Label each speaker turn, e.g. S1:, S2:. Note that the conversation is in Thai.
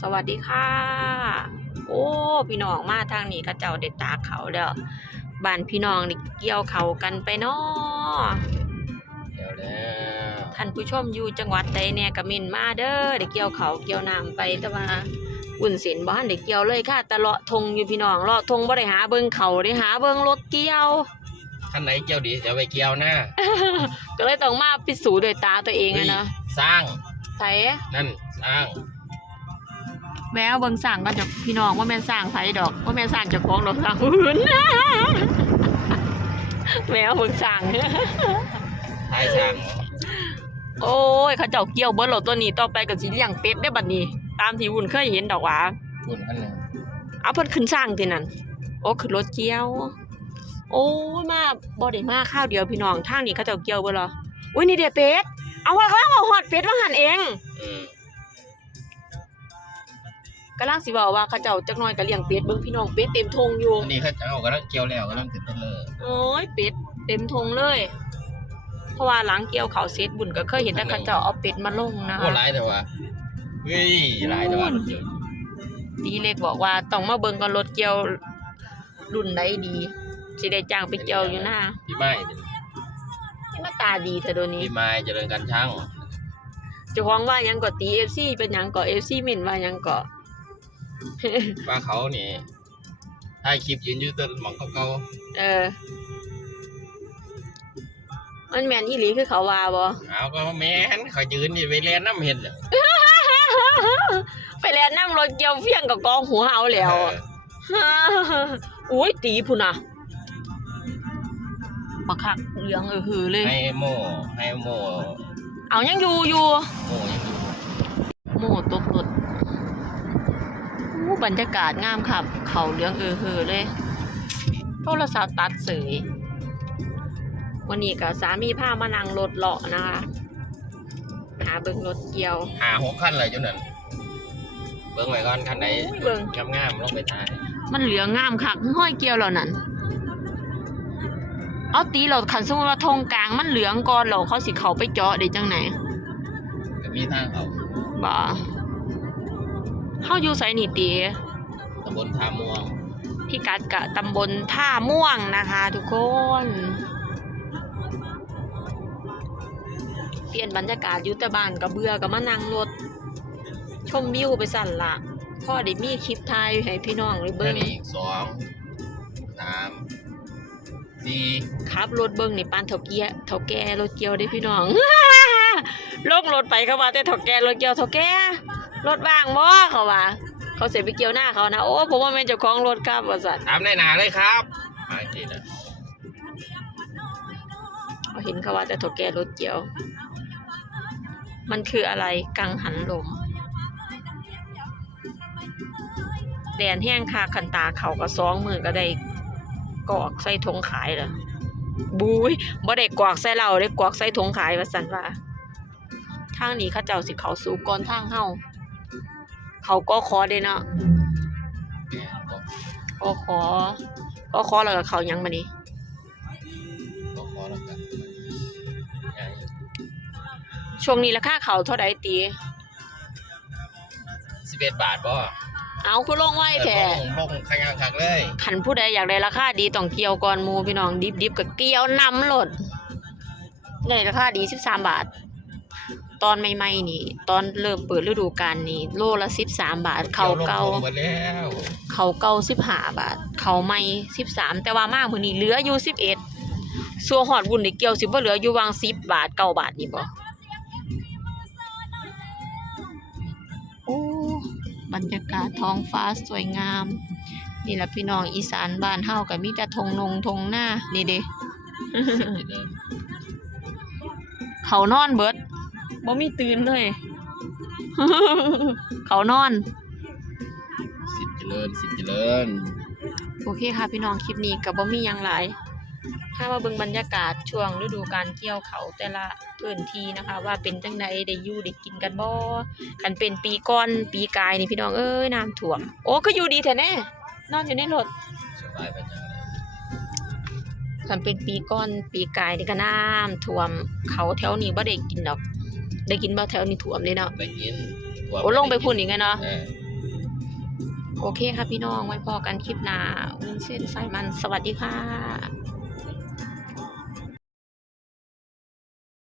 S1: สวัสดีค่ะ โอ้พี่น้องมาทางนี้ก็เจ้าได้ตากเขาแล้วบ้านพี่น้องนี่เกี่ยวเขากันไปเนาะ
S2: เดี๋ยวแล้ว
S1: ท่านผู้ชมอยู่จังหวัดใดเนี่ยก็มินมาเด้อได้เกี่ยวเขาเกี่ยวน้ำไปแต่ว่าอุ่นเสินบ้านได้เกี่ยวเลยค่ะแต่เลาะทงอยู่พี่น้องเลาะทงบ่ได้หาเบิ่งเขาได้หาเบิ่งรถเกี่ยว
S2: ท่านไหนเกี่ยวดีเดี๋ยวไปเกี่ยวหน้า
S1: ก็เลยต้องมาพิสูจน์ด้วยตาตัวเองอะนะ
S2: สร้าง
S1: ใส่
S2: นั่นสร้าง
S1: แววเบิ่งสั่งก็จะพี่น้องว่าแม่นสั่งไผดอกว่าแม่นสั่งเจะของดอกสั่งพื้นแววเบิ่งสั่ง
S2: ท้ายสร้าง
S1: โอ้ยเขาเจ้าเกี่ยวเบิดแล้วตัวนี้ต่อไปก็สิเลี้ยงเป็ดได้บัดนี้ ตามที่วุ่นเคยเห็นดอกหว่า
S2: บุญอันหนึ่ง
S1: เอาเพิ่นขึ้นสร้างตินั่นโอ้ขึ้นรถเกี่ยว โอ้ยมาบ่ได้มาข้าวเดียวพี่น้องทางนี้เขาเจ้าเกี่ยวเบิดเหรออุ้ยนี่เด้เป็ดเอาว่าเขาเอาฮอดเป็ดว่าหั่นเอง
S2: อืม
S1: กำลังสิบอกว่าเขาเจ้าจักหน่อยก็เลี้ยงเป็ดเบิ่งพี่น้องเป็ดเต็มทงอยู่
S2: อันนี้เขาจะเอากำลังเกี่ยวแล้วกำลังติดต้นเลย
S1: โอ้ยเป็ดเต็มทงเลย เพราะว่าหลังเกี่ยวเขาวเสร็จบุญก็เคยเห็นแต่เขาเจ้าเอาเป็ดมาลงนะ
S2: โอ้หลายแต่ว่าเฮ้ยหลายแต่ว่าเกี่ยว
S1: ดีเล็กบอกว่าต้องมาเบิ่งก่อนรถเกี่ยวรุ่นใดดีสิได้จ้างไปเกี่ยวอยู่หน้า
S2: พี่ไม้
S1: ที่มาตาดีแต่โดยวนี้
S2: พี่ไม้เจริญการช่าง
S1: เจ้าของว่าหยังก็ตี FC เป็นหยังก็ FC เม่นว่าหยังก็
S2: ว่าเขานี่ถ่ายคลิปยืนอยู่ต้นหมองเก่า
S1: เออ มันแม่นอีหลีคือเขาว่าบ่
S2: ๆเอาก็แม่นเขายืนนี่ไปเรียนน้ำเห็ดอะ
S1: ไปแล้วนั่งรถเกี่ยวเฟี้ยงกับกองหัวเอาแล้ว อุ้ยตีพุ่นน่ะบักคักเหลืองเออหือเลย
S2: ให้โมให้โม
S1: เอายังอยู่อยู่
S2: โมยังอยู่
S1: โม่ตกรถอู้ บรรยากาศงามครับ เขาเหลืองเออหือเลย โทรศัพท์ตัดเสย วันนี้กับสามีพามานั่งรถเลาะนะคะ หาเบิ่งรถเกี่ยว
S2: หาหกขั้นเลยจุนั่นเบิ่งไว้ก่อนขั้นไหน
S1: โอ้ยเบิ่ง
S2: งามๆลงไปถ่าย
S1: มันเหลืองงามคักห้อยเกี่ยวแล้วนั่นเอาตีเราขันสมมติว่าธงกลางมันเหลืองก่อนเราเขาสิเขาไปเจาะได้จังไหน
S2: ก็มีทางเขา
S1: บ่ เฮาอยู่ไสนี่ตี
S2: ตำบลท่าม่วง
S1: พิกัดกะตำบลท่าม่วงนะคะ ทุกคน เปลี่ยนบรรยากาศอยู่แต่บ้านก็เบื่อก็มานั่งรถ ชมวิวไปสั่นละพ่อได้มีคลิปถ่ายให้พี่น้องหรือ
S2: เบิ่
S1: เบิ้
S2: ง
S1: ง
S2: อีกสองสามสี่
S1: ขับรถเบิ้งนี่ปานเถาเกียเถาแก่รถเกียวได้พี่น้องลงรถไปเขาว่าแต่เถาแก่รถเกียวเถาแก่ รถว่างบ่เขาว่า เขาเสียไปเกี่ยวหน้าเขานะ โอ้ผมว่าแม่นเจ้าของรถครับว่าสัตว์
S2: ถามในหนาเลยครับมาทีละ
S1: เขาเห็นเขาว่าแต่เถาแก่รถเกี่ยว มันคืออะไรกังหันลมแดนแห้งคาคันตาเขาก็สองมือก็ได้กอกใส่ถุงขายเหรอบุยบ่ได้กวากใส่เราได้กวากใส่ถุงขายว่าสันว่าทางนี้เขาเจ้าสิเขาสู่ก่อนทางเฮา เขาก็ขอเด้เนาะ
S2: แกบอก
S1: ก็ขอ ก็ขอแล้วก็เขายังมานี่
S2: บอกขอแล้วกันไง
S1: ช่วงนี้ราคาเขาเท่าใดตี
S2: สิบเอ็ดบาทบ่
S1: เอาคือลงไว้แท้
S2: ลงลงข้างย่างคักเลย
S1: ขันผู้ใดอยากได้ราคาดีต้องเกี่ยวก่อนหมูพี่น้องดิบดิบๆกับเกี่ยวนำโหลดได้ราคาดีสิบสามบาท ตอนใหม่ๆนี่ ตอนเริ่มเปิดฤดูกาลนี่โลละสิบสามบาท เขาเก่า
S2: ลงหมดแล้ว
S1: เขาเก่าสิบห้าบาท เขาใหม่สิบสามแต่ว่ามากมือนี้เหลืออยู่สิบเอ็ดส่วนหอดบุญได้เกี่ยวสิบ่เหลืออยู่วางสิบบาทเก้าบาทนี่บ่โอ้บรรยากาศท้องฟ้าสวยงาม นี่แหละพี่น้องอีสานบ้านเฮาก็มีแต่ทงนงทงหน้านี่เด้
S2: เดิน
S1: เขานอนเบิด บ่มีตื่นเลย เขานอน
S2: สิบเจริญสิบเจริญ
S1: โอเคค่ะพี่น้องคลิปนี้ก็บ่มีหยังหลายถ้ามาเบิ่งบรรยากาศช่วงฤดูการเกี่ยวเขาแต่ละพื้นที่นะคะ ว่าเป็นจังไดได้อยู่ได้กินกันบ่คันเป็นปีก่อนปีกายนี่พี่น้องเอ้ยน้ำท่วม โอ้ก็อยู่ดีแท้แน่นอนอยู่ในรถ
S2: สบายไปจังเลย
S1: คันเป็นปีก่อนปีกายนี่ก็น้ำท่วม เขาแถวนี้บ่ได้กินดอก ได้กินบ่แถวนี้ถ่วมเลยเนาะ
S2: ได้กิน
S1: โอ้ลงไปพุ่นอีกไงเนาะโอเคค่ะพี่น้องไว้พอกันคลิปหน้าวุ้นเส้นสายมันสวัสดีค่ะ